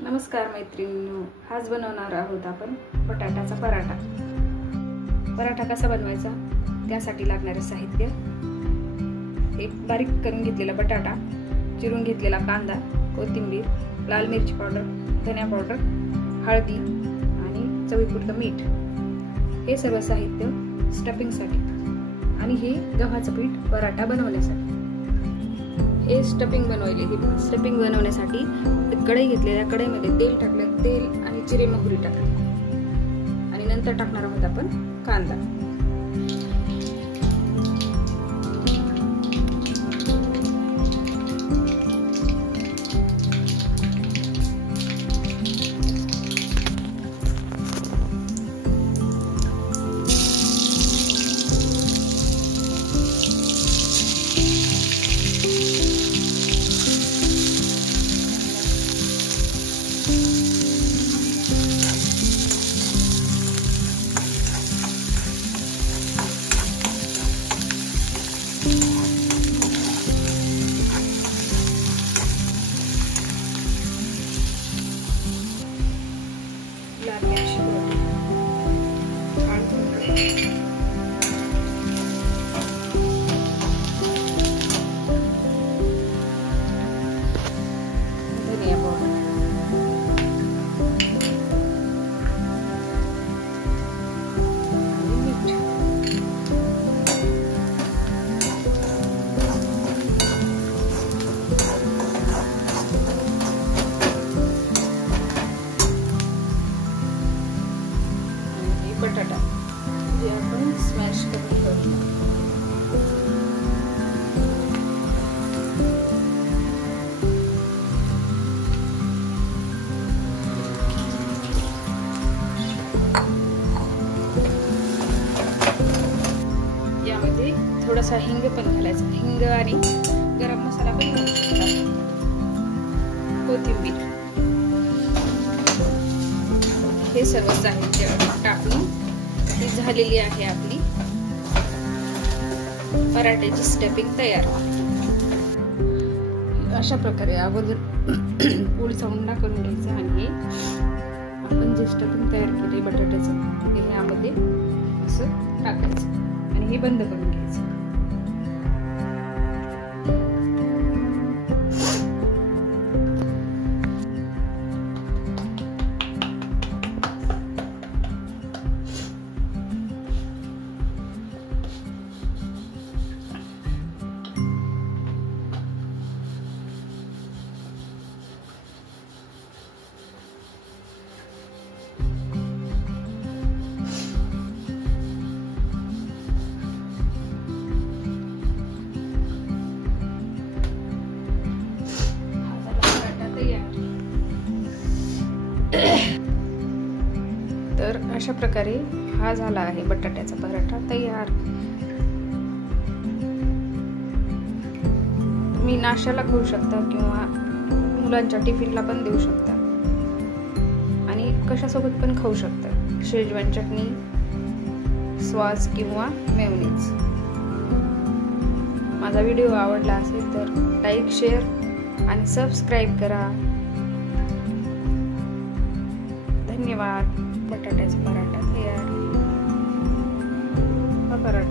नमस्कार मैत्रिणींनो, आज बनवणार आहोत आपण बटाट्याचा पराठा। पराठा कसा बनवायचा त्यासाठी लागणारे साहित्य: एक बारीक करून घेतलेला बटाटा, चिरून घेतलेला कांदा, कोथिंबीर, लाल मिरची पावडर, धनिया पावडर, हळदी आणि चवीपुरतं मीठ। हे सर्व साहित्य स्टफिंगसाठी आणि हे गव्हाचं पीठ पराठा बनवण्यासाठी। हे स्टफिंग बनवण्यासाठी कढई घेतलेल्या कढईमध्ये तेल टाकलं, तेल आणि जिरे मोहरी टाकली आणि नंतर टाकणार आहोत आपण कांदा। लाल मिरची धनिया पावडर, बटाटा जे आपण स्मॅश करून ठेवतो। यामध्ये थोडासा हिंग पण घालायचा, हिंग आणि गरम मसाला पण घालू शकता, कोथिंबीर। हे सर्व साहित्य टाकून झालेली आहे आपली पराठ्याची स्टफिंग तयार। अशा प्रकारे अगोदर पोळीचा उंडा करून घ्यायचा आणि आपण जे स्टफिंग तयार केले बटाट्याचं ते यामध्ये असं टाकायचं आणि हे बंद करून घ्यायचं। तर अशा प्रकारे हा झाला आहे बटाट्याचा पराठा तयार। तुम्ही नाश्त्याला खाऊ शकता किंवा मुलांच्या टिफिनला पण देऊ शकता आणि कशासोबत पण खाऊ शकता, शेजवान चटणी, सॉस किंवा मेयोनीज। माझा व्हिडिओ आवडला असेल तर लाईक, शेअर आणि सबस्क्राईब करा। धन्यवाद। बटाट्याचा पराठा तयार। हा पराठा